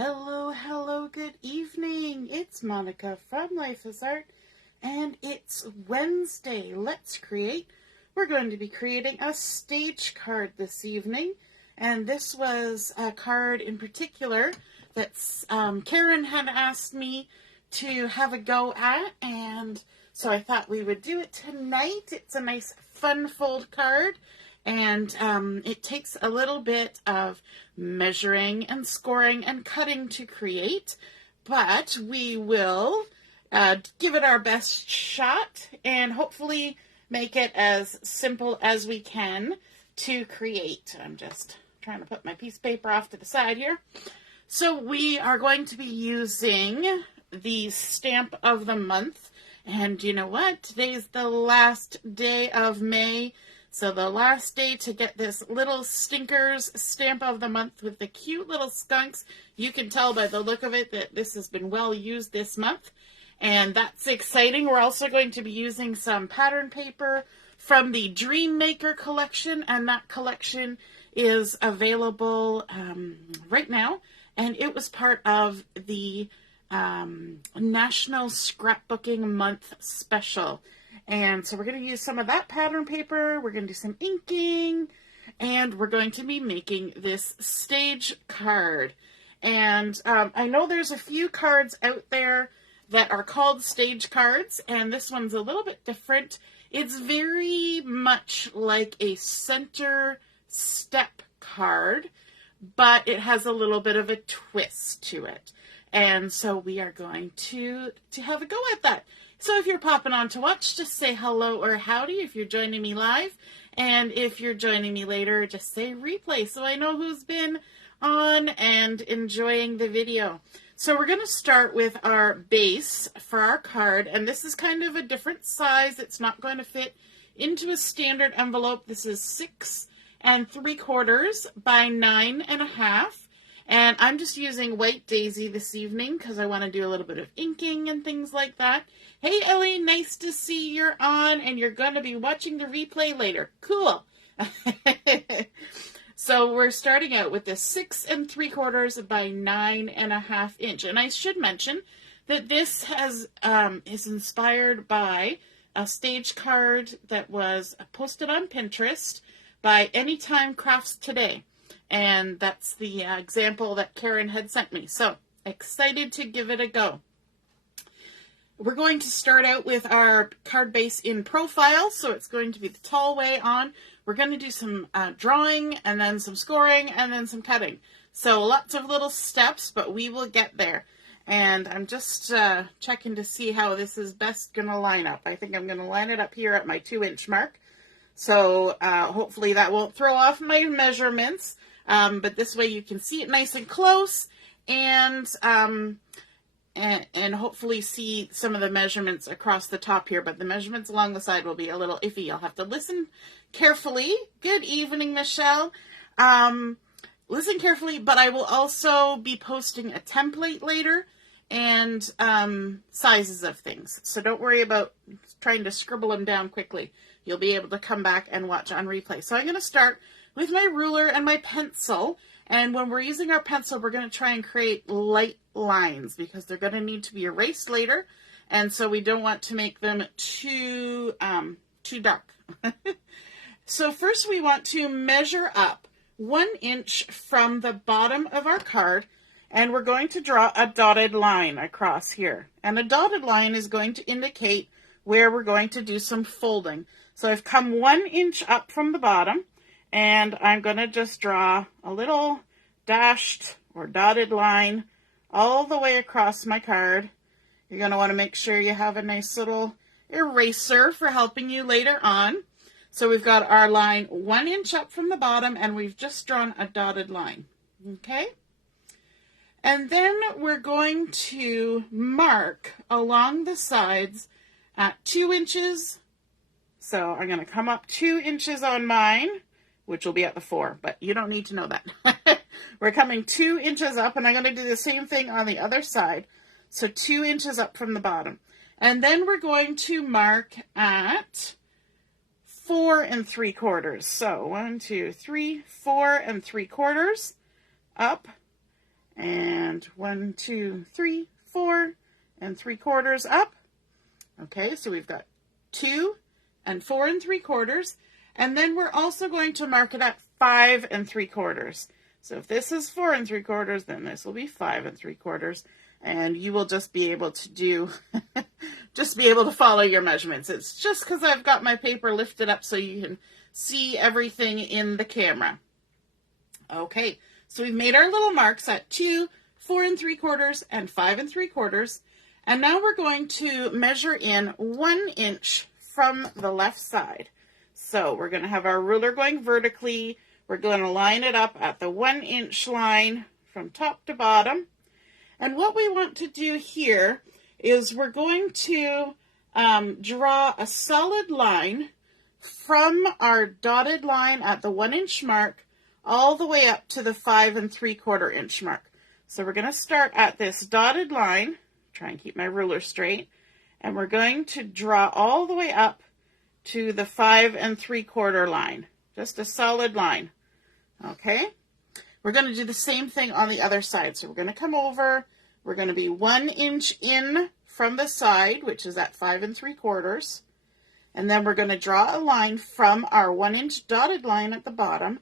Hello, hello, good evening. It's Monica from Life is Art, and it's Wednesday. Let's create. We're going to be creating a stage card this evening, and this was a card in particular that Karen had asked me to have a go at, and so I thought we would do it tonight. It's a nice fun fold card. And it takes a little bit of measuring and scoring and cutting to create, but we will give it our best shot and hopefully make it as simple as we can to create. I'm just trying to put my piece of paper off to the side here. So we are going to be using the stamp of the month, and you know what? Today's the last day of May. So the last day to get this little stinkers stamp of the month with the cute little skunks. You can tell by the look of it that this has been well used this month. And that's exciting. We're also going to be using some pattern paper from the Dream Maker collection. And that collection is available right now. And it was part of the National Scrapbooking Month special. And so we're going to use some of that pattern paper, we're going to do some inking, and we're going to be making this stage card. And I know there's a few cards out there that are called stage cards, and this one's a little bit different. It's very much like a center step card, but it has a little bit of a twist to it. And so we are going to have a go at that. So if you're popping on to watch, just say hello or howdy if you're joining me live. And if you're joining me later, just say replay so I know who's been on and enjoying the video. So we're going to start with our base for our card. And this is kind of a different size. It's not going to fit into a standard envelope. This is 6 3/4 by 9 1/2. And I'm just using white daisy this evening because I want to do a little bit of inking and things like that. Hey, Ellie, nice to see you're on, and you're going to be watching the replay later. Cool. So we're starting out with this 6 3/4 by 9 1/2 inch. And I should mention that this is inspired by a stage card that was posted on Pinterest by Anytime Crafts Today. And that's the example that Karen had sent me. So excited to give it a go. We're going to start out with our card base in profile. So it's going to be the tall way on. We're going to do some drawing and then some scoring and then some cutting. So lots of little steps, but we will get there. And I'm just checking to see how this is best going to line up. I think I'm going to line it up here at my 2-inch mark. So hopefully that won't throw off my measurements. But this way you can see it nice and close and hopefully see some of the measurements across the top here. But the measurements along the side will be a little iffy. You'll have to listen carefully. Good evening, Michelle. Listen carefully, but I will also be posting a template later and sizes of things. So don't worry about trying to scribble them down quickly. You'll be able to come back and watch on replay. So I'm going to start with my ruler and my pencil, and when we're using our pencil, we're going to try and create light lines because they're going to need to be erased later, and so we don't want to make them too dark. So first we want to measure up 1 inch from the bottom of our card, and we're going to draw a dotted line across here, and a dotted line is going to indicate where we're going to do some folding. So I've come 1 inch up from the bottom, and I'm going to just draw a little dashed or dotted line all the way across my card. You're going to want to make sure you have a nice little eraser for helping you later on. So we've got our line 1 inch up from the bottom, and we've just drawn a dotted line. Okay? And then we're going to mark along the sides at 2 inches. So I'm going to come up 2 inches on mine, which will be at the 4, but you don't need to know that. We're coming 2 inches up, and I'm going to do the same thing on the other side. So 2 inches up from the bottom. And then we're going to mark at 4 3/4. So 1, 2, 3, 4 3/4 up. and 1, 2, 3, 4 3/4 up. Okay, so we've got 2 and 4 3/4, and then we're also going to mark it at 5 3/4. So if this is 4 3/4, then this will be 5 3/4, and you will just be able to do, just be able to follow your measurements. It's just because I've got my paper lifted up so you can see everything in the camera. Okay, so we've made our little marks at 2, 4 3/4, and 5 3/4. And now we're going to measure in 1 inch from the left side. So we're going to have our ruler going vertically. We're going to line it up at the 1 inch line from top to bottom. And what we want to do here is we're going to draw a solid line from our dotted line at the 1 inch mark all the way up to the 5 3/4 inch mark. So we're going to start at this dotted line. Try and keep my ruler straight, and we're going to draw all the way up to the 5 3/4 line, just a solid line. Okay, we're going to do the same thing on the other side. So we're going to come over, we're going to be 1 inch in from the side, which is at 5 3/4, and then we're going to draw a line from our 1 inch dotted line at the bottom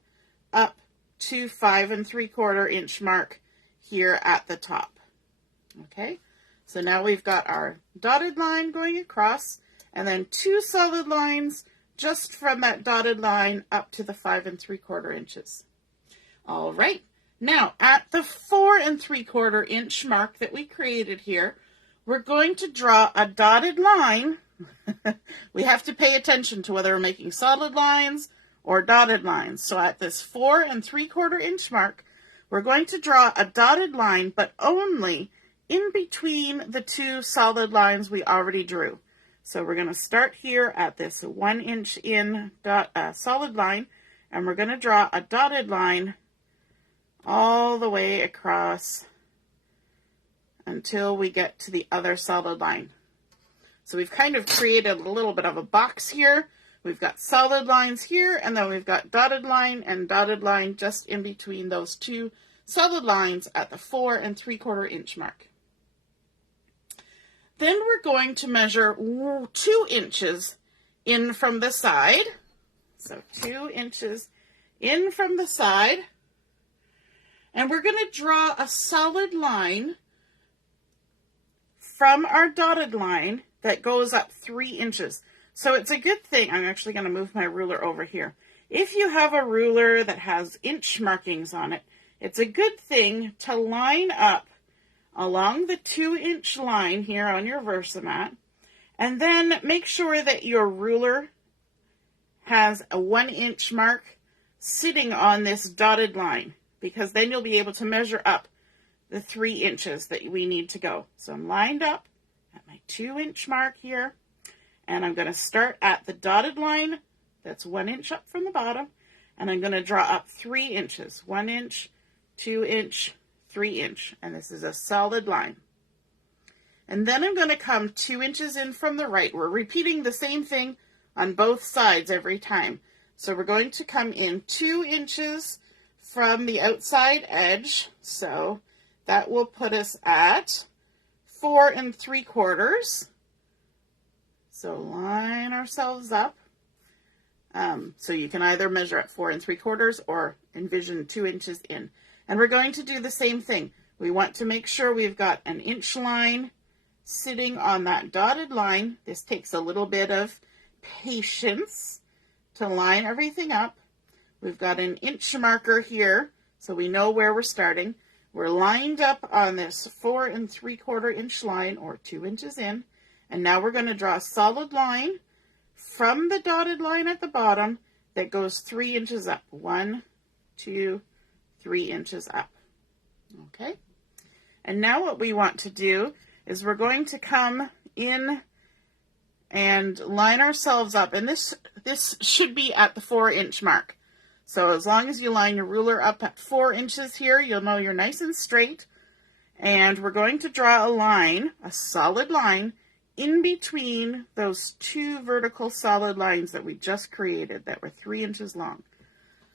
up to 5 3/4 inch mark here at the top. Okay, so now we've got our dotted line going across, and then 2 solid lines just from that dotted line up to the 5 3/4 inches. All right, now at the 4 3/4 inch mark that we created here, we're going to draw a dotted line. We have to pay attention to whether we're making solid lines or dotted lines. So at this 4 3/4 inch mark, we're going to draw a dotted line, but only in between the 2 solid lines we already drew. So we're going to start here at this 1 inch in solid line, and we're going to draw a dotted line all the way across until we get to the other solid line. So we've kind of created a little bit of a box here. We've got solid lines here, and then we've got dotted line and dotted line just in between those 2 solid lines at the 4 3/4 inch mark. Then we're going to measure 2 inches in from the side. So 2 inches in from the side. And we're going to draw a solid line from our dotted line that goes up 3 inches. So it's a good thing. I'm actually going to move my ruler over here. If you have a ruler that has inch markings on it, it's a good thing to line up along the 2 inch line here on your Versamat, and then make sure that your ruler has a 1 inch mark sitting on this dotted line, because then you'll be able to measure up the 3 inches that we need to go. So I'm lined up at my 2 inch mark here, and I'm going to start at the dotted line that's 1 inch up from the bottom, and I'm going to draw up 3 inches, 1 inch, 2 inch, 3 inch, and this is a solid line. And then I'm going to come 2 inches in from the right. We're repeating the same thing on both sides every time. So we're going to come in 2 inches from the outside edge. So that will put us at 4 3/4. So line ourselves up. So you can either measure at 4 3/4 or envision 2 inches in. And we're going to do the same thing. We want to make sure we've got an inch line sitting on that dotted line. This takes a little bit of patience to line everything up. We've got an inch marker here, so we know where we're starting. We're lined up on this 4 3/4 inch line, or 2 inches in, and now we're going to draw a solid line from the dotted line at the bottom that goes 3 inches up. 1, 2, 3 inches up. Okay, and now what we want to do is we're going to come in and line ourselves up, and this should be at the 4 inch mark. So as long as you line your ruler up at 4 inches here, you'll know you're nice and straight. And we're going to draw a line, a solid line, in between those 2 vertical solid lines that we just created that were 3 inches long.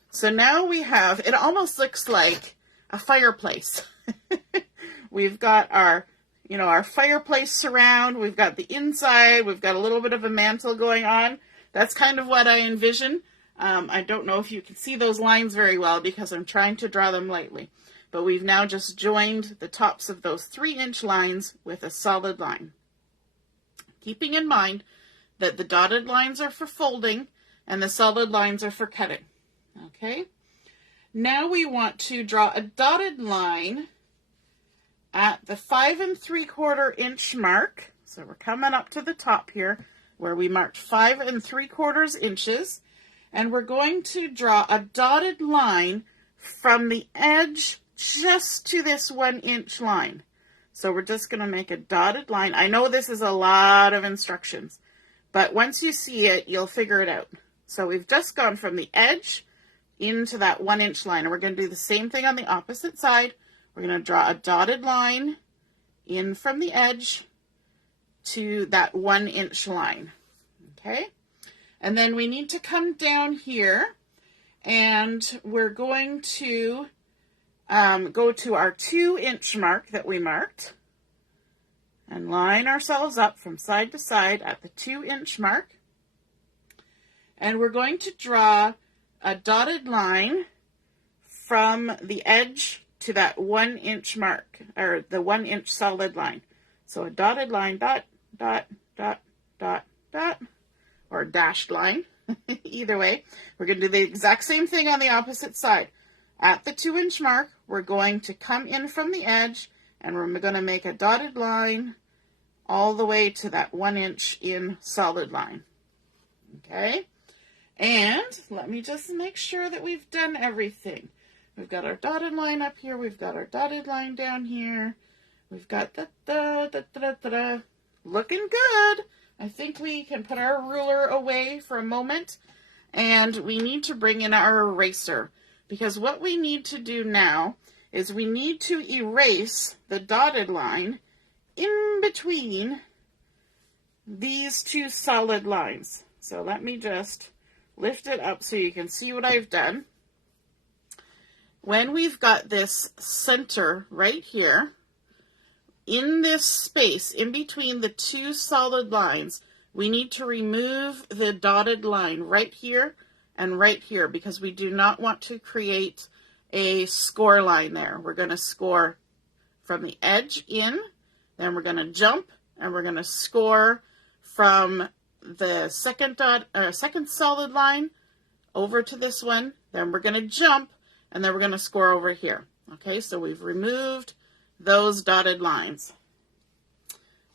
So now we have, it almost looks like a fireplace. We've got our, our fireplace surround. We've got the inside. We've got a little bit of a mantle going on. That's kind of what I envision. I don't know if you can see those lines very well because I'm trying to draw them lightly. But we've now just joined the tops of those 3-inch lines with a solid line. Keeping in mind that the dotted lines are for folding and the solid lines are for cutting. Okay? Now we want to draw a dotted line at the 5 3/4 inch mark. So we're coming up to the top here where we marked 5 3/4 inches. And we're going to draw a dotted line from the edge just to this 1-inch line. So we're just going to make a dotted line. I know this is a lot of instructions, but once you see it, you'll figure it out. So we've just gone from the edge into that 1-inch line. And we're going to do the same thing on the opposite side. We're going to draw a dotted line in from the edge to that 1-inch line. Okay? And then we need to come down here, and we're going to go to our 2-inch mark that we marked and line ourselves up from side to side at the 2-inch mark. And we're going to draw a dotted line from the edge to that 1-inch mark, or the 1-inch solid line. So a dotted line, dot, dot, dot, dot, dot, or dashed line. Either way, we're going to do the exact same thing on the opposite side. At the 2-inch mark, we're going to come in from the edge, and we're going to make a dotted line all the way to that 1-inch in solid line. Okay? And let me just make sure that we've done everything. We've got our dotted line up here. We've got our dotted line down here. We've got da-da-da-da-da-da. Looking good. I think we can put our ruler away for a moment, and we need to bring in our eraser, because what we need to do now is we need to erase the dotted line in between these two solid lines. So let me just lift it up so you can see what I've done. When we've got this center right here, in this space, in between the two solid lines, we need to remove the dotted line right here and right here, because we do not want to create a score line there. We're going to score from the edge in, then we're going to jump, and we're going to score from the second solid line over to this one. Then we're going to jump, and then we're going to score over here. Okay, so we've removed those dotted lines.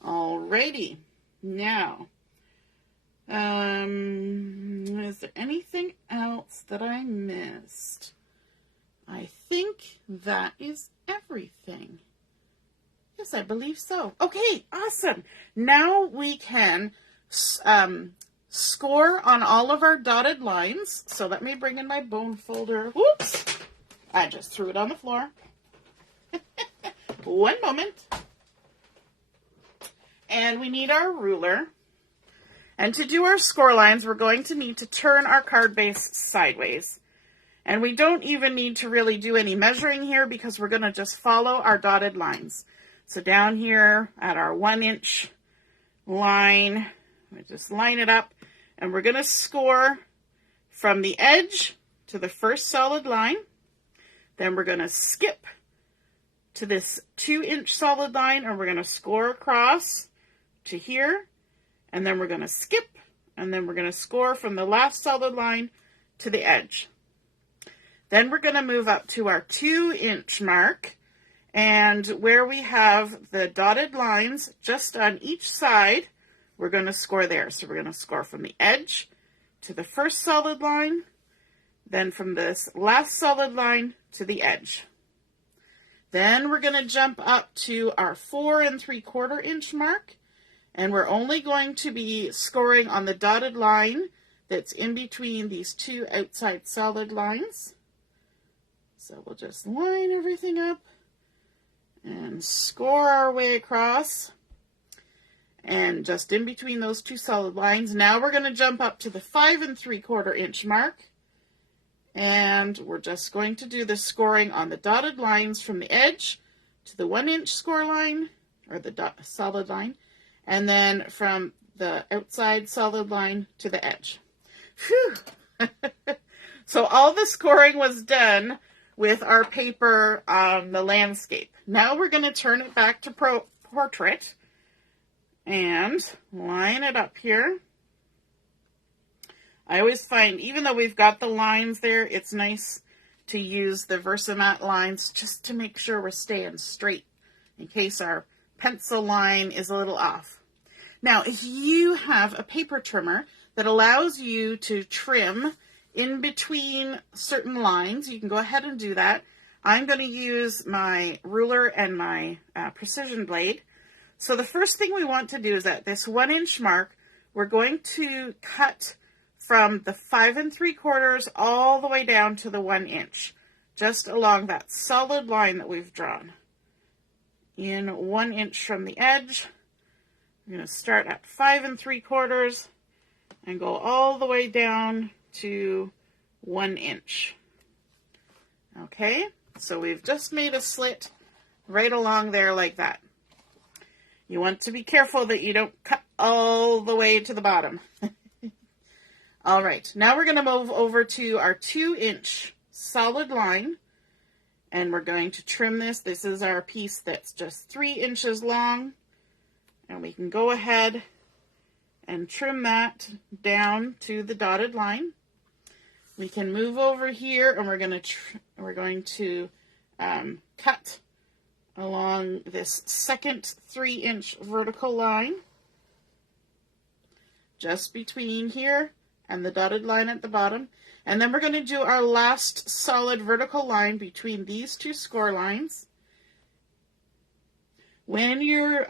Alrighty, now, is there anything else that I missed? I think that is everything. Yes, I believe so. Okay, awesome. Now we can score on all of our dotted lines. So let me bring in my bone folder. Whoops! I just threw it on the floor. One moment. And we need our ruler. And to do our score lines, we're going to need to turn our card base sideways. And we don't even need to really do any measuring here, because we're going to just follow our dotted lines. So down here at our 1-inch line, we just line it up, and we're going to score from the edge to the first solid line. Then we're going to skip to this 2-inch solid line, and we're going to score across to here, and then we're going to skip, and then we're going to score from the last solid line to the edge. Then we're going to move up to our 2-inch mark, and where we have the dotted lines just on each side, we're going to score there. So we're going to score from the edge to the first solid line, then from this last solid line to the edge. Then we're going to jump up to our 4 3/4 inch mark, and we're only going to be scoring on the dotted line that's in between these two outside solid lines. So we'll just line everything up and score our way across. And just in between those two solid lines, now we're going to jump up to the 5 3/4 inch mark. And we're just going to do the scoring on the dotted lines from the edge to the 1 inch score line, or the solid line, and then from the outside solid line to the edge. Phew! So all the scoring was done with our paper on the landscape. Now we're going to turn it back to portrait and line it up here. I always find, even though we've got the lines there, it's nice to use the Versamat lines just to make sure we're staying straight in case our pencil line is a little off. Now, if you have a paper trimmer that allows you to trim in between certain lines, you can go ahead and do that. I'm going to use my ruler and my precision blade. So the first thing we want to do is at this 1 inch mark, we're going to cut from the 5 3/4 all the way down to the 1 inch, just along that solid line that we've drawn. In 1 inch from the edge, I'm going to start at 5 3/4 and go all the way down to 1 inch. Okay, so we've just made a slit right along there like that. You want to be careful that you don't cut all the way to the bottom. All right, now we're going to move over to our 2 inch solid line, and we're going to trim this. This is our piece that's just 3 inches long, and we can go ahead and trim that down to the dotted line. We can move over here, and we're going to cut along this second 3 inch vertical line, just between here and the dotted line at the bottom. And then we're going to do our last solid vertical line between these two score lines. When you're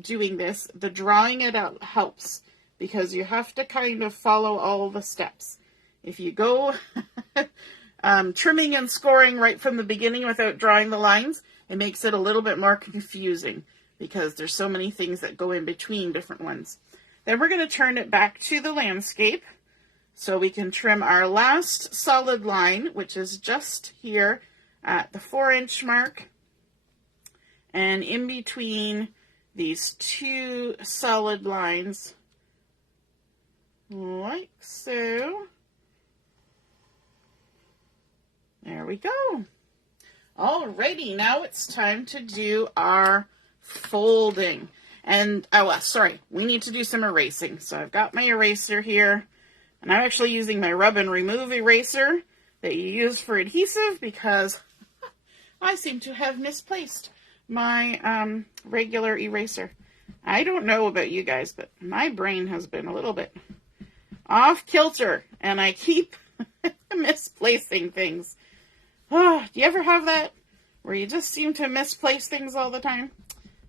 doing this, the drawing it out helps, because you have to kind of follow all the steps. If you go trimming and scoring right from the beginning without drawing the lines, it makes it a little bit more confusing because there's so many things that go in between different ones. Then we're going to turn it back to the landscape so we can trim our last solid line, which is just here at the 4 inch mark, and in between these two solid lines, like so. There we go. Alrighty, now it's time to do our folding. And, sorry, we need to do some erasing. So I've got my eraser here, and I'm actually using my rub and remove eraser that you use for adhesive because I seem to have misplaced my regular eraser. I don't know about you guys, but my brain has been a little bit off kilter, and I keep misplacing things. Oh, do you ever have that where you just seem to misplace things all the time?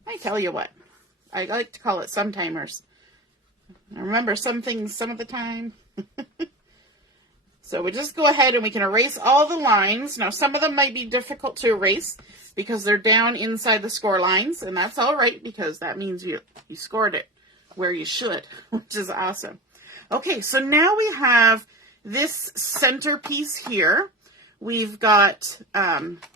I tell you what, I like to call it sometimers. I remember some things some of the time. So we just go ahead and we can erase all the lines. Now, some of them might be difficult to erase because they're down inside the score lines, and that's all right because that means you scored it where you should, which is awesome. Okay, so now we have this centerpiece here. We've got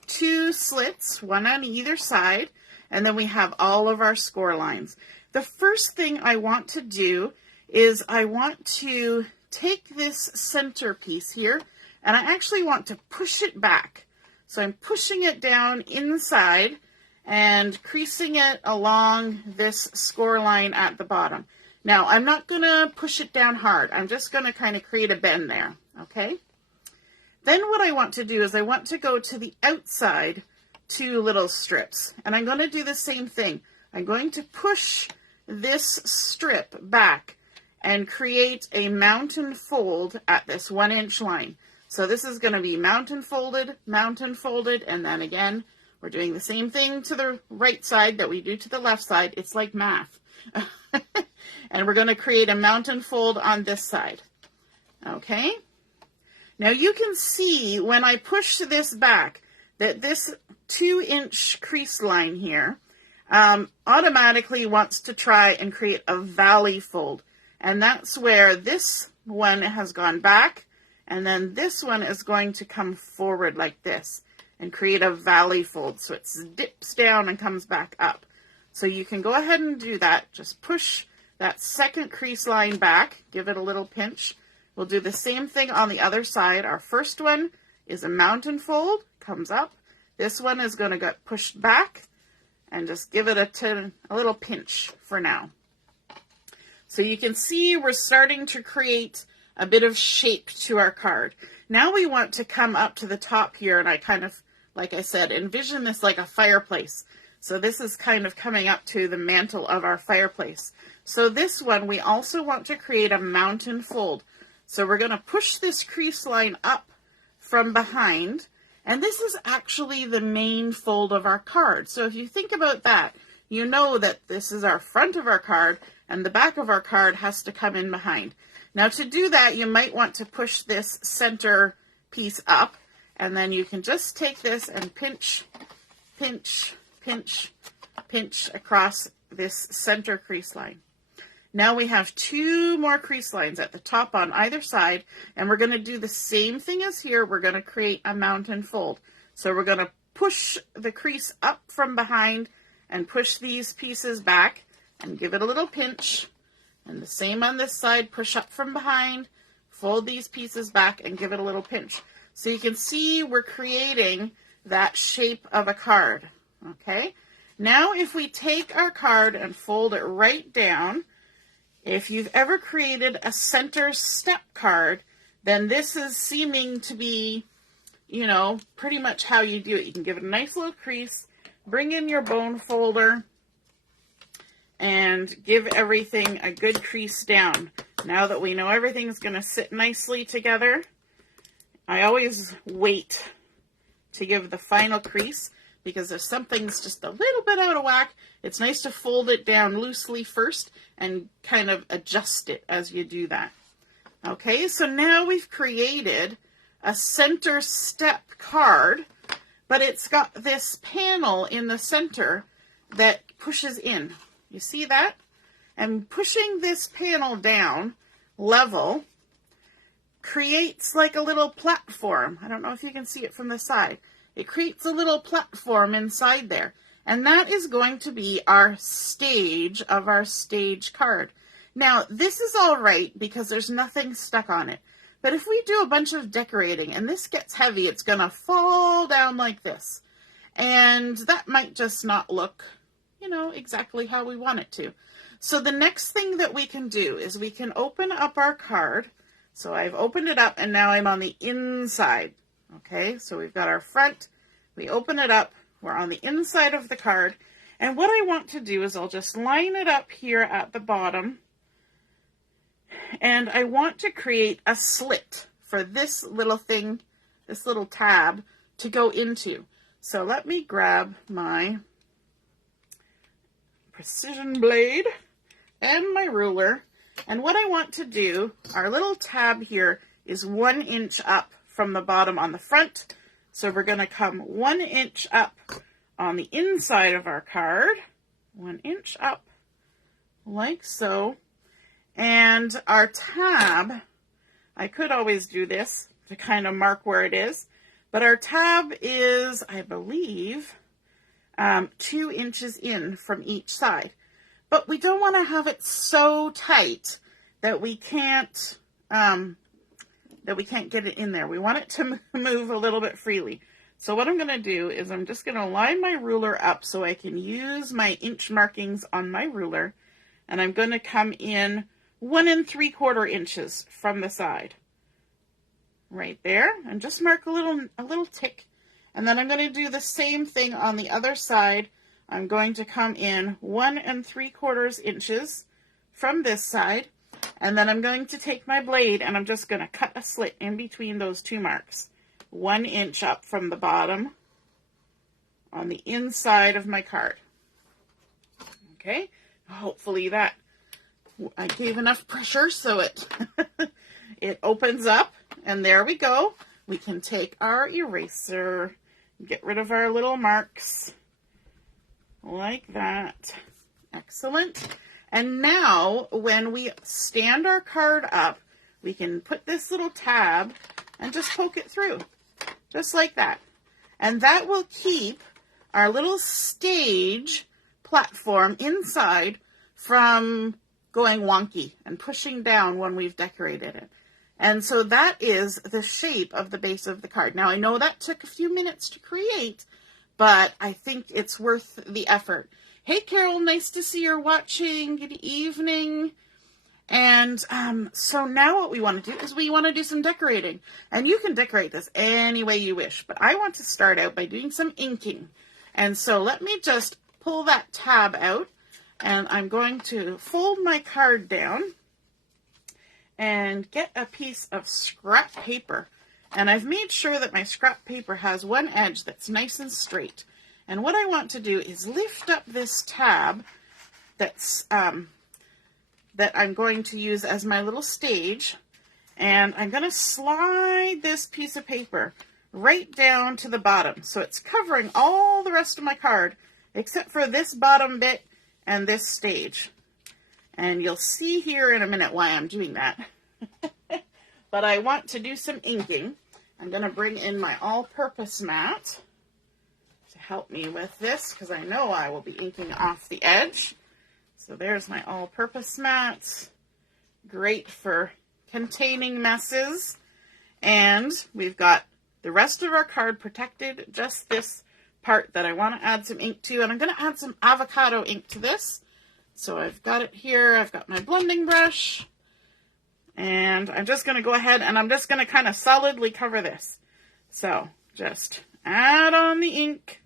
2 slits, one on either side, and then we have all of our score lines. The first thing I want to do is I want to take this centerpiece here, and I actually want to push it back. So I'm pushing it down inside and creasing it along this score line at the bottom. Now, I'm not going to push it down hard. I'm just going to kind of create a bend there, okay? Then what I want to do is I want to go to the outside 2 little strips, and I'm going to do the same thing. I'm going to push this strip back and create a mountain fold at this 1 inch line. So this is going to be mountain folded, and then again, we're doing the same thing to the right side that we do to the left side. It's like math. And we're going to create a mountain fold on this side. Okay? Now you can see when I push this back that this 2 inch crease line here automatically wants to try and create a valley fold. And that's where this one has gone back, and then this one is going to come forward like this. and create a valley fold. So it dips down and comes back up. So you can go ahead and do that. Just push that second crease line back. Give it a little pinch. We'll do the same thing on the other side. Our first one is a mountain fold, comes up. This one is going to get pushed back, and just give it a little pinch for now. So you can see we're starting to create a bit of shape to our card. Now we want to come up to the top here, and I kind of, like I said, envision this like a fireplace. So this is kind of coming up to the mantle of our fireplace. So this one, we also want to create a mountain fold. So we're going to push this crease line up from behind, and this is actually the main fold of our card. So if you think about that, you know that this is our front of our card, and the back of our card has to come in behind. Now to do that, you might want to push this center piece up, and then you can just take this and pinch, pinch, pinch, pinch across this center crease line. Now we have 2 more crease lines at the top on either side, and we're going to do the same thing as here. We're going to create a mountain fold. So we're going to push the crease up from behind and push these pieces back and give it a little pinch. And the same on this side, push up from behind, fold these pieces back and give it a little pinch. So you can see we're creating that shape of a card. Okay. Now if we take our card and fold it right down, if you've ever created a center step card, then this is seeming to be, you know, pretty much how you do it. You can give it a nice little crease, bring in your bone folder, and give everything a good crease down. Now that we know everything's going to sit nicely together, I always wait to give the final crease, because if something's just a little bit out of whack, it's nice to fold it down loosely first and kind of adjust it as you do that. Okay, so now we've created a center step card, but it's got this panel in the center that pushes in. You see that? And pushing this panel down level creates like a little platform. I don't know if you can see it from the side. It creates a little platform inside there. And that is going to be our stage of our stage card. Now, this is all right because there's nothing stuck on it. But if we do a bunch of decorating and this gets heavy, it's going to fall down like this. And that might just not look, you know, exactly how we want it to. So the next thing that we can do is we can open up our card. So I've opened it up and now I'm on the inside. Okay, so we've got our front, we open it up, we're on the inside of the card, and what I want to do is I'll just line it up here at the bottom, and I want to create a slit for this little thing, this little tab to go into. So let me grab my precision blade and my ruler, and what I want to do, our little tab here is 1 inch up from the bottom on the front. So we're going to come 1 inch up on the inside of our card, 1 inch up like so. And our tab, I could always do this to kind of mark where it is, but our tab is, I believe, 2 inches in from each side. But we don't want to have it so tight that we can't get it in there. We want it to move a little bit freely. So what I'm going to do is I'm just going to line my ruler up so I can use my inch markings on my ruler. And I'm going to come in 1 3/4 inches from the side. Right there. And just mark a little tick. And then I'm going to do the same thing on the other side. I'm going to come in 1 3/4 inches from this side. And then I'm going to take my blade and I'm just going to cut a slit in between those 2 marks. 1 inch up from the bottom on the inside of my card. Okay, hopefully that I gave enough pressure so it it opens up, and there we go. We can take our eraser, get rid of our little marks like that. Excellent. And now when we stand our card up, we can put this little tab and just poke it through, just like that. And that will keep our little stage platform inside from going wonky and pushing down when we've decorated it. And so that is the shape of the base of the card. Now, I know that took a few minutes to create, but I think it's worth the effort. Hey, Carol, nice to see you're watching. Good evening. And so now what we want to do is we want to do some decorating. And you can decorate this any way you wish, but I want to start out by doing some inking. And so let me just pull that tab out, and I'm going to fold my card down and get a piece of scrap paper. And I've made sure that my scrap paper has one edge that's nice and straight. And what I want to do is lift up this tab that's that I'm going to use as my little stage, and I'm going to slide this piece of paper right down to the bottom. So it's covering all the rest of my card except for this bottom bit and this stage. And you'll see here in a minute why I'm doing that. But I want to do some inking. I'm going to bring in my all-purpose mat to help me with this, because I know I will be inking off the edge. So there's my all-purpose mat. Great for containing messes. And we've got the rest of our card protected, just this part that I want to add some ink to. And I'm going to add some avocado ink to this. So I've got it here. I've got my blending brush. And I'm just going to go ahead and I'm just going to kind of solidly cover this. So just add on the ink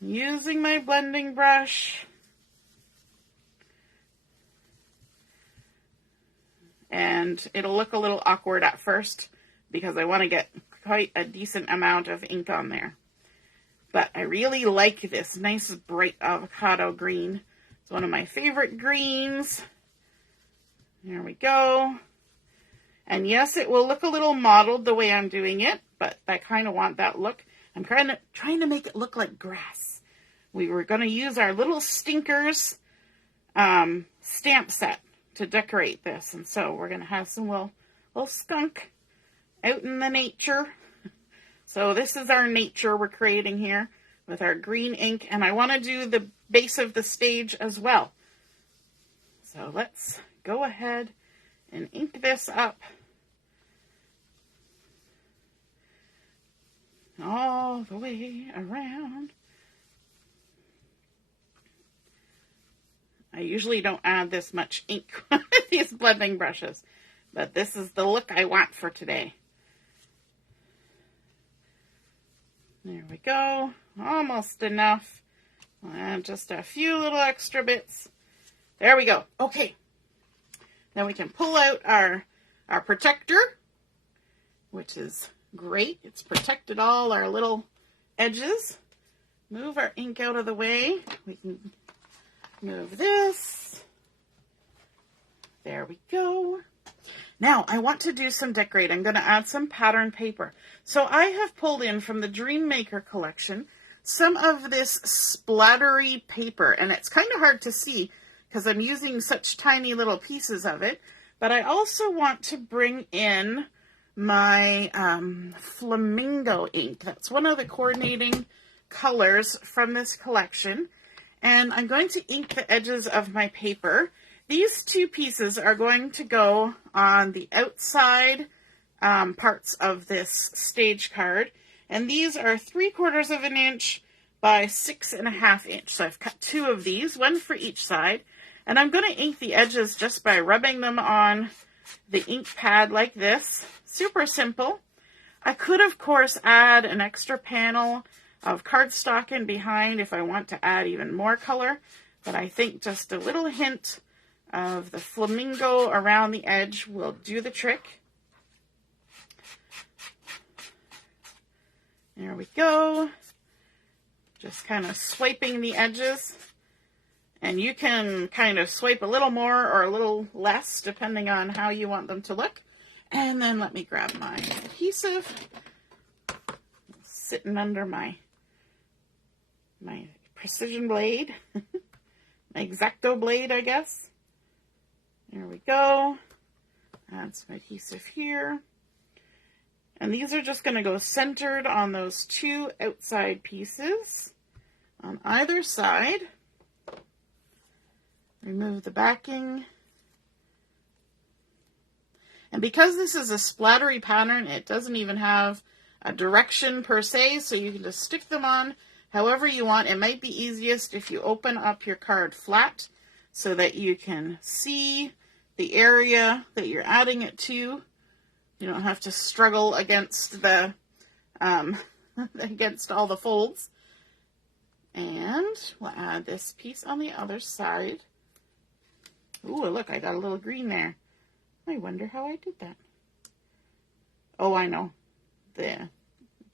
using my blending brush. And it'll look a little awkward at first because I want to get quite a decent amount of ink on there. But I really like this nice bright avocado green. It's one of my favorite greens. There we go. And yes, it will look a little mottled the way I'm doing it, but I kind of want that look. I'm trying to make it look like grass. We were going to use our little stinkers stamp set to decorate this. And so we're going to have some little skunk out in the nature. So this is our nature we're creating here with our green ink. And I want to do the base of the stage as well. So let's go ahead and ink this up all the way around. I usually don't add this much ink with these blending brushes, but this is the look I want for today. There we go. Almost enough. And just a few little extra bits. There we go. Okay. Now we can pull out our protector, which is great. It's protected all our little edges. Move our ink out of the way. We can move this. There we go. Now I want to do some decorating. I'm going to add some pattern paper. So I have pulled in from the Dream Maker collection some of this splattery paper, and it's kind of hard to see because I'm using such tiny little pieces of it. But I also want to bring in my flamingo ink. That's one of the coordinating colors from this collection. And I'm going to ink the edges of my paper. These two pieces are going to go on the outside parts of this stage card. And these are 3/4 of an inch by 6.5 inch. So I've cut two of these, one for each side. And I'm going to ink the edges just by rubbing them on the ink pad like this. Super simple. I could, of course, add an extra panel of cardstock in behind if I want to add even more color. But I think just a little hint of the flamingo around the edge will do the trick. There we go. Just kind of swiping the edges. And you can kind of swipe a little more or a little less depending on how you want them to look. And then let me grab my adhesive. Sitting under my precision blade. My X-Acto blade, I guess. There we go. Add some adhesive here. And these are just going to go centered on those two outside pieces on either side. Remove the backing. And because this is a splattery pattern, it doesn't even have a direction per se, so you can just stick them on however you want. It might be easiest if you open up your card flat so that you can see the area that you're adding it to. You don't have to struggle against the against all the folds. And we'll add this piece on the other side. Ooh, look, I got a little green there. I wonder how I did that. Oh, I know. The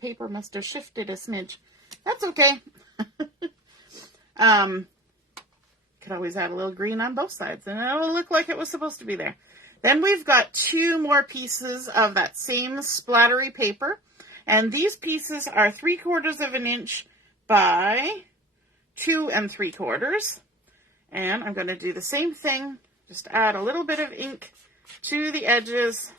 paper must have shifted a smidge. That's okay. Could always add a little green on both sides, and it'll look like it was supposed to be there. Then we've got two more pieces of that same splattery paper, and these pieces are 3/4 of an inch by 2 3/4. And I'm going to do the same thing, just add a little bit of ink to the edges,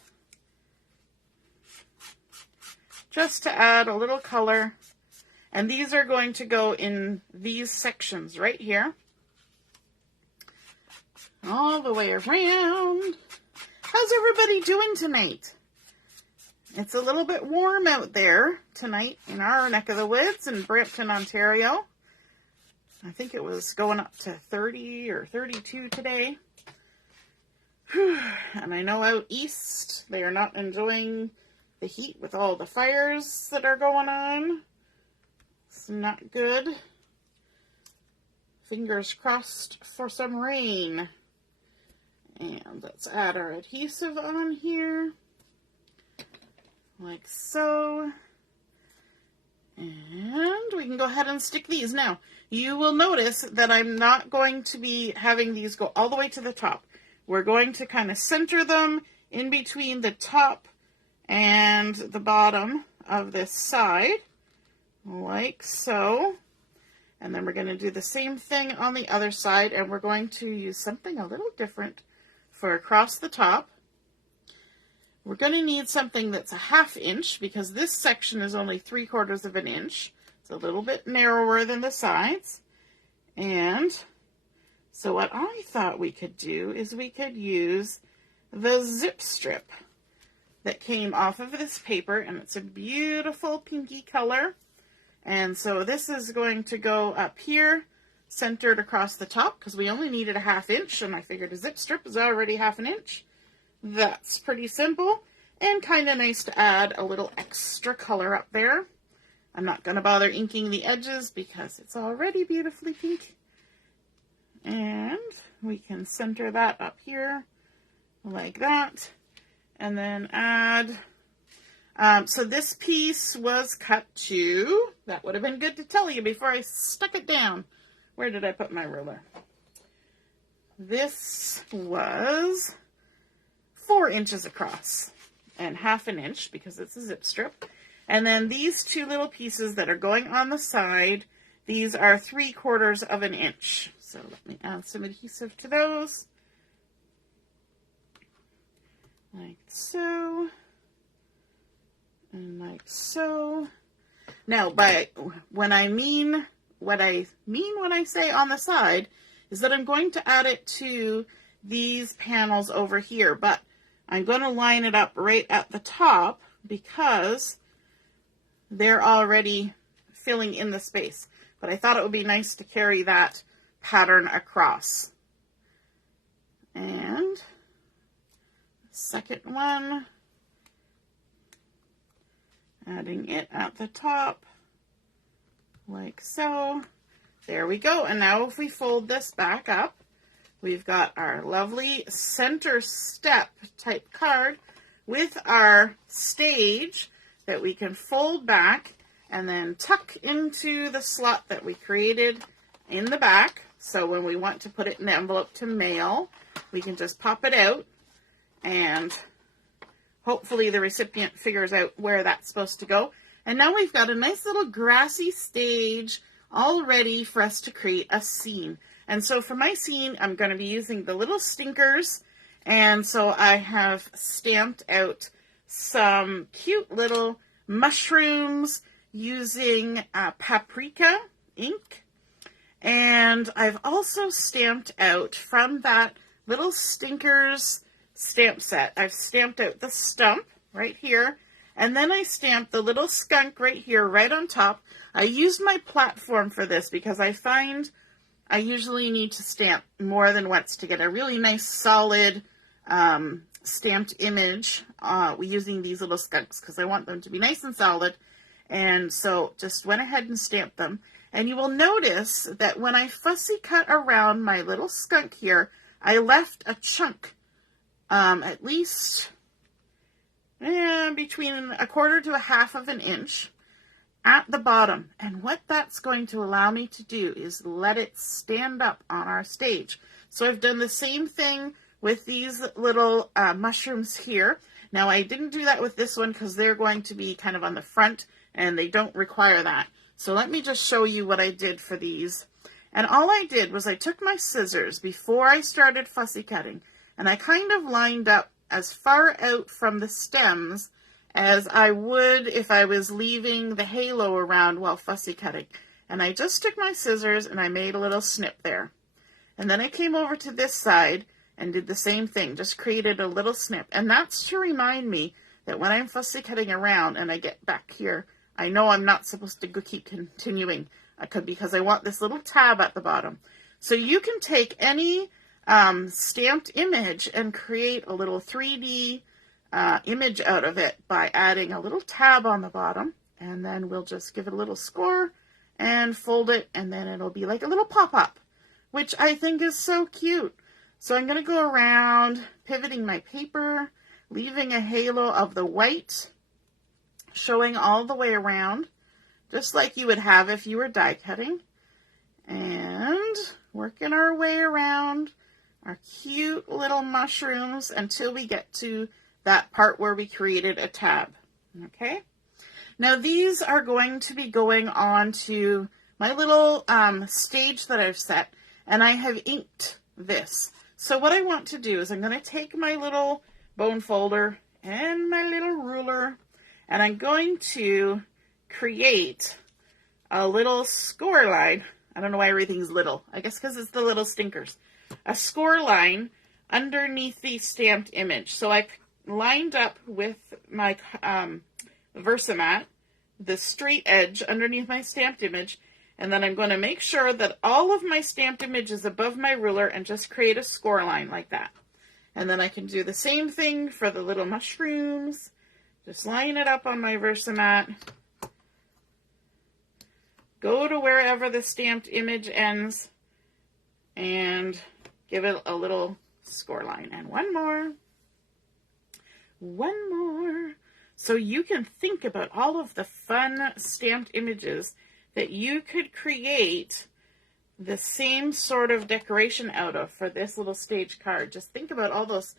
just to add a little color. And these are going to go in these sections right here, all the way around. How's everybody doing tonight? It's a little bit warm out there tonight in our neck of the woods in Brampton, Ontario. I think it was going up to 30 or 32 today. And I know out east, they are not enjoying the heat with all the fires that are going on. It's not good. Fingers crossed for some rain. And let's add our adhesive on here, like so. And we can go ahead and stick these. Now, you will notice that I'm not going to be having these go all the way to the top. We're going to kind of center them in between the top and the bottom of this side, like so. And then we're going to do the same thing on the other side, and we're going to use something a little different for across the top. We're going to need something that's a 1/2 inch because this section is only 3/4 of an inch. It's a little bit narrower than the sides. And so what I thought we could do is we could use the zip strip that came off of this paper, and it's a beautiful pinky color. And so this is going to go up here, centered across the top, because we only needed a 1/2 inch, and I figured a zip strip is already 1/2 inch. That's pretty simple, and kind of nice to add a little extra color up there. I'm not going to bother inking the edges because it's already beautifully pink. And we can center that up here, like that, and then add... so this piece was cut to... That would have been good to tell you before I stuck it down. Where did I put my ruler? This was 4 inches across and 1/2 inch because it's a zip strip. And then these two little pieces that are going on the side, these are 3/4 of an inch. So let me add some adhesive to those. Like so. And like so. Now, when I mean what I mean when I say on the side is that I'm going to add it to these panels over here, but I'm going to line it up right at the top because they're already filling in the space. But I thought it would be nice to carry that pattern across. And second one, adding it at the top, like so. There we go. And now if we fold this back up, we've got our lovely center step type card with our stage that we can fold back and then tuck into the slot that we created in the back. So when we want to put it in the envelope to mail, we can just pop it out, and hopefully the recipient figures out where that's supposed to go. And now we've got a nice little grassy stage all ready for us to create a scene. And so for my scene, I'm going to be using the little stinkers. And so I have stamped out some cute little mushrooms using Paprika ink. And I've also stamped out from that Little Stinkers stamp set. I've stamped out the stump right here. And then I stamped the little skunk right here, right on top. I used my platform for this because I find I usually need to stamp more than once to get a really nice solid stamped image using these little skunks because I want them to be nice and solid. And so just went ahead and stamped them. And you will notice that when I fussy cut around my little skunk here, I left a chunk, at least between 1/4 to 1/2 of an inch at the bottom. And what that's going to allow me to do is let it stand up on our stage. So I've done the same thing with these little mushrooms here. Now I didn't do that with this one because they're going to be kind of on the front and they don't require that. So let me just show you what I did for these. And all I did was I took my scissors before I started fussy cutting and I kind of lined up as far out from the stems as I would if I was leaving the halo around while fussy cutting. And I just took my scissors and I made a little snip there. And then I came over to this side and did the same thing, just created a little snip. And that's to remind me that when I'm fussy cutting around and I get back here, I know I'm not supposed to keep continuing because I want this little tab at the bottom. So you can take any stamped image and create a little 3D image out of it by adding a little tab on the bottom, and then we'll just give it a little score and fold it, and then it'll be like a little pop-up, which I think is so cute. So I'm going to go around pivoting my paper, leaving a halo of the white showing all the way around, just like you would have if you were die cutting, and working our way around our cute little mushrooms until we get to that part where we created a tab. Okay, now these are going to be going on to my little stage that I've set, and I have inked this. So what I want to do is I'm going to take my little bone folder and my little ruler, and I'm going to create a little score line. I don't know why everything's little. I guess because it's the little stinkers. A score line underneath the stamped image. So I lined up with my Versamat, the straight edge underneath my stamped image, and then I'm going to make sure that all of my stamped image is above my ruler and just create a score line like that. And then I can do the same thing for the little mushrooms. Just line it up on my Versamat. Go to wherever the stamped image ends and give it a little score line. And one more. One more. So you can think about all of the fun stamped images that you could create the same sort of decoration out of for this little stage card. Just think about all those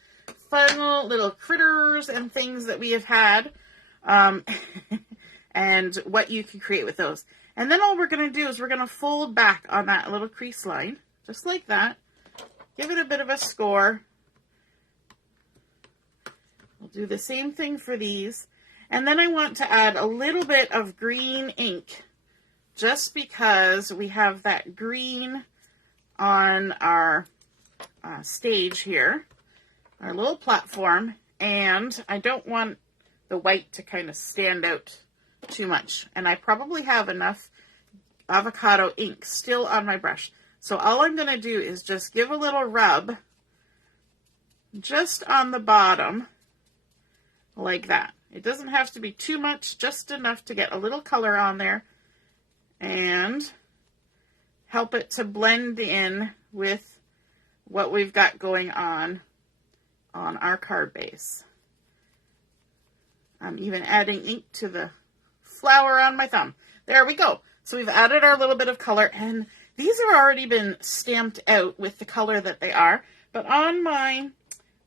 fun little critters and things that we have had and what you can create with those. And then all we're going to do is we're going to fold back on that little crease line, just like that. Give it a bit of a score. We'll do the same thing for these. And then I want to add a little bit of green ink, just because we have that green on our stage here, our little platform, and I don't want the white to kind of stand out too much. And I probably have enough avocado ink still on my brush. So all I'm going to do is just give a little rub just on the bottom like that. It doesn't have to be too much, just enough to get a little color on there and help it to blend in with what we've got going on our card base. I'm even adding ink to the flower on my thumb. There we go. So we've added our little bit of color, and these have already been stamped out with the color that they are. But on my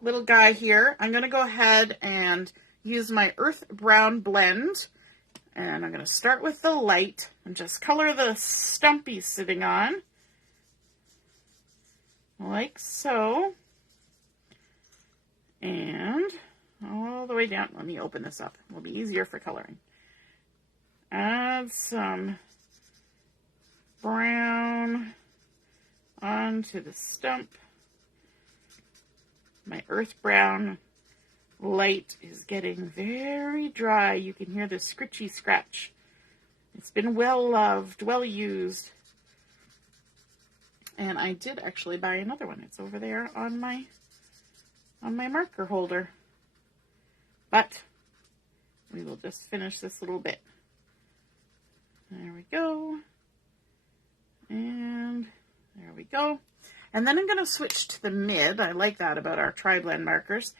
little guy here, I'm going to go ahead and use my earth brown blend, and I'm going to start with the light and just color the stump he's sitting on, like so. And all the way down. Let me open this up. It'll be easier for coloring. Add some brown onto the stump. My earth brown light is getting very dry. You can hear the scritchy scratch. It's been well loved, well used. And I did actually buy another one. It's over there on my marker holder. But we will just finish this little bit. There we go. And there we go. And then I'm going to switch to the mid. I like that about our tri-blend markers.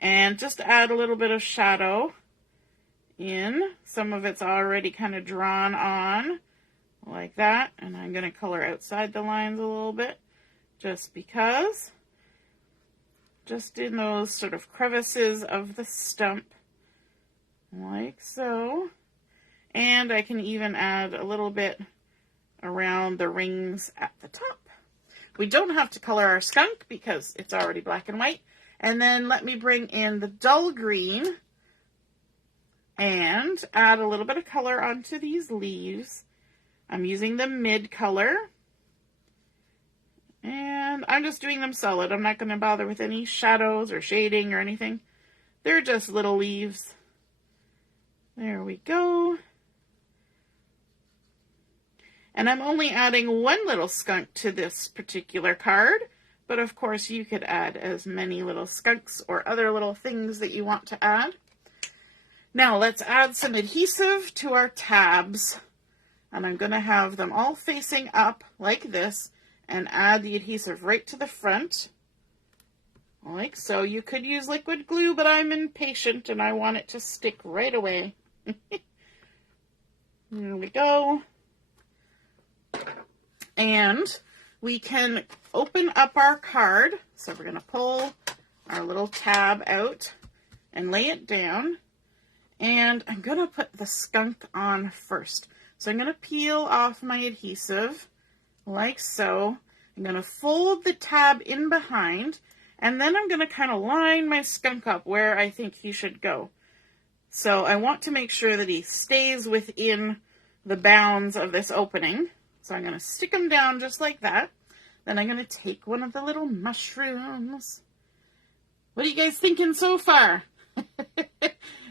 And just add a little bit of shadow in. Some of it's already kind of drawn on like that. And I'm going to color outside the lines a little bit just because. Just in those sort of crevices of the stump like so. And I can even add a little bit around the rings at the top. We don't have to color our skunk because it's already black and white. And then let me bring in the dull green and add a little bit of color onto these leaves. I'm using the mid color. And I'm just doing them solid. I'm not going to bother with any shadows or shading or anything. They're just little leaves. There we go. And I'm only adding one little skunk to this particular card, but of course you could add as many little skunks or other little things that you want to add. Now let's add some adhesive to our tabs. And I'm going to have them all facing up like this and add the adhesive right to the front. Like so. You could use liquid glue, but I'm impatient and I want it to stick right away. There we go. And we can open up our card. So we're going to pull our little tab out and lay it down. And I'm going to put the skunk on first. So I'm going to peel off my adhesive like so. I'm going to fold the tab in behind. And then I'm going to kind of line my skunk up where I think he should go. So I want to make sure that he stays within the bounds of this opening. So I'm going to stick them down just like that. Then I'm going to take one of the little mushrooms. What are you guys thinking so far?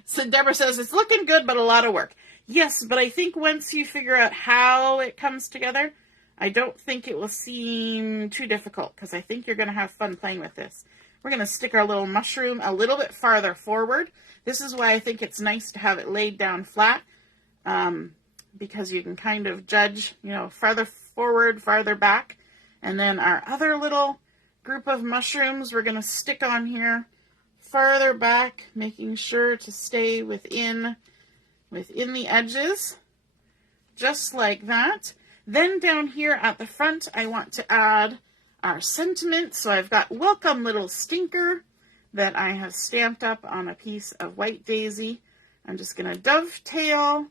So Deborah says, it's looking good, but a lot of work. Yes, but I think once you figure out how it comes together, I don't think it will seem too difficult because I think you're going to have fun playing with this. We're going to stick our little mushroom a little bit farther forward. This is why I think it's nice to have it laid down flat. Because you can kind of judge, you know, farther forward, farther back. And then our other little group of mushrooms we're going to stick on here farther back, making sure to stay within the edges, just like that. Then down here at the front, I want to add our sentiment. So I've got welcome little stinker that I have stamped up on a piece of white daisy. I'm just going to dovetail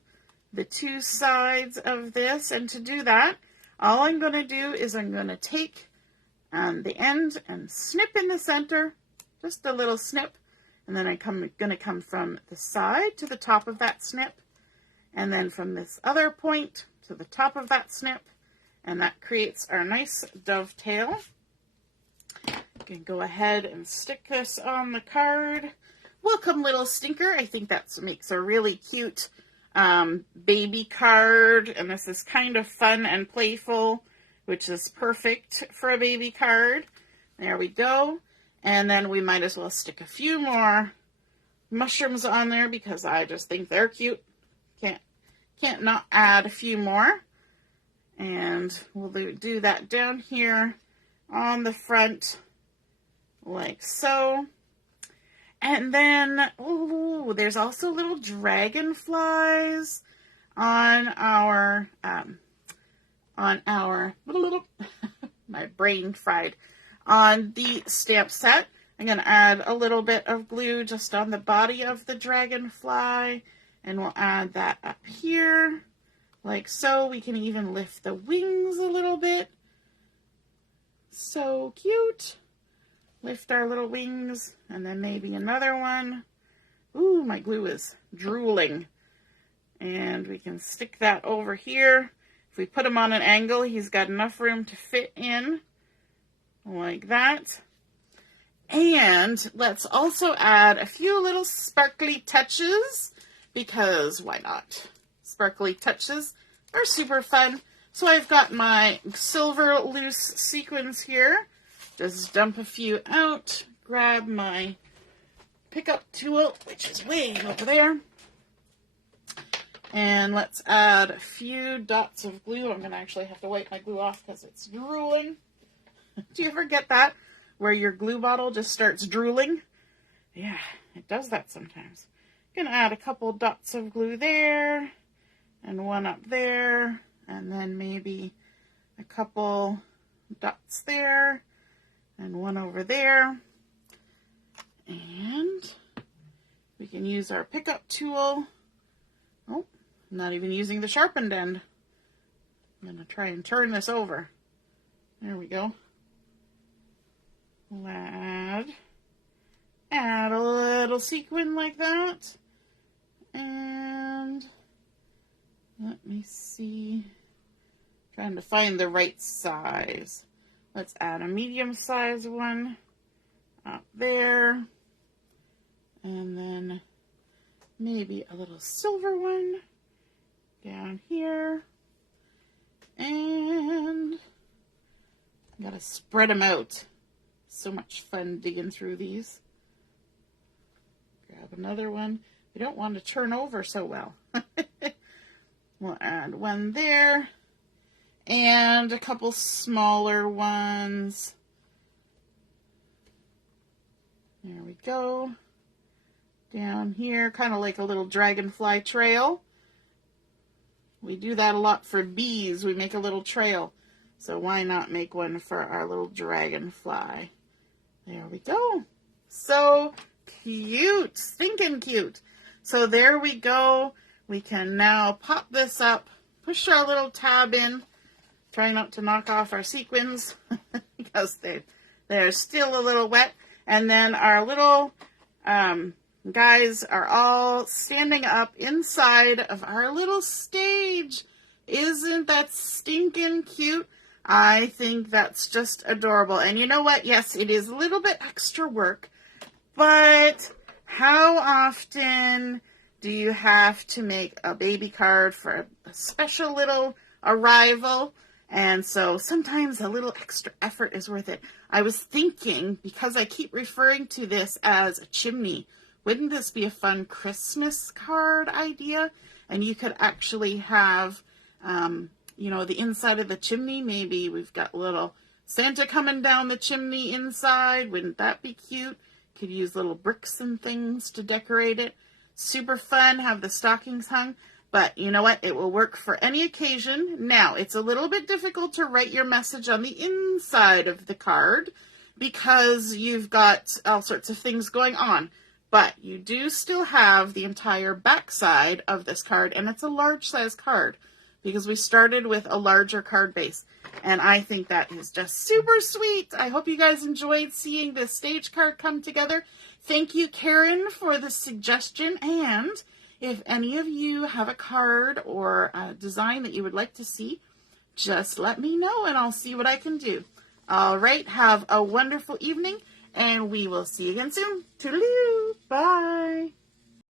the two sides of this, and to do that, all I'm going to do is I'm going to take the end and snip in the center, just a little snip, and then I'm going to come from the side to the top of that snip, and then from this other point to the top of that snip, and that creates our nice dovetail. You can go ahead and stick this on the card. Welcome little stinker. I think that makes a really cute baby card, and this is kind of fun and playful, which is perfect for a baby card. There we go. And then we might as well stick a few more mushrooms on there because I just think they're cute. Can't not add a few more. And we'll do that down here on the front like so. And then, oh, there's also little dragonflies on our my brain fried, on the stamp set. I'm going to add a little bit of glue just on the body of the dragonfly, and we'll add that up here, like so. We can even lift the wings a little bit. So cute. Lift our little wings, and then maybe another one Ooh, my glue is drooling. And we can stick that over here. If we put him on an angle, he's got enough room to fit in like that. And let's also add a few little sparkly touches, because why not? Sparkly touches are super fun. So I've got my silver loose sequins here. Just dump a few out, grab my pickup tool, which is way over there. And let's add a few dots of glue. I'm going to actually have to wipe my glue off because it's drooling. Do you ever get that? Where your glue bottle just starts drooling? Yeah, it does that sometimes. I'm going to add a couple dots of glue there. And one up there. And then maybe a couple dots there. And one over there. And we can use our pickup tool. Oh, I'm not even using the sharpened end. I'm going to try and turn this over. There we go. Add a little sequin like that. And let me see. Trying to find the right size. Let's add a medium size one up there. And then maybe a little silver one down here. And gotta spread them out. So much fun digging through these. Grab another one. We don't want to turn over so well. We'll add one there. And a couple smaller ones. There we go. Down here, kind of like a little dragonfly trail. We do that a lot for bees. We make a little trail. So why not make one for our little dragonfly? There we go. So cute. Stinking cute. So there we go. We can now pop this up, push our little tab in. Try not to knock off our sequins because they're still a little wet. And then our little guys are all standing up inside of our little stage. Isn't that stinking cute? I think that's just adorable. And you know what? Yes, it is a little bit extra work, but how often do you have to make a baby card for a special little arrival? And so sometimes a little extra effort is worth it. I was thinking, because I keep referring to this as a chimney, wouldn't this be a fun Christmas card idea? And you could actually have, you know, the inside of the chimney. Maybe we've got little Santa coming down the chimney inside. Wouldn't that be cute? Could use little bricks and things to decorate it. Super fun. Have the stockings hung. But you know what? It will work for any occasion. Now, it's a little bit difficult to write your message on the inside of the card because you've got all sorts of things going on. But you do still have the entire back side of this card, and it's a large size card because we started with a larger card base. And I think that is just super sweet. I hope you guys enjoyed seeing this stage card come together. Thank you, Karen, for the suggestion. And if any of you have a card or a design that you would like to see, just let me know and I'll see what I can do. All right, have a wonderful evening, and we will see you again soon. Toodaloo! Bye!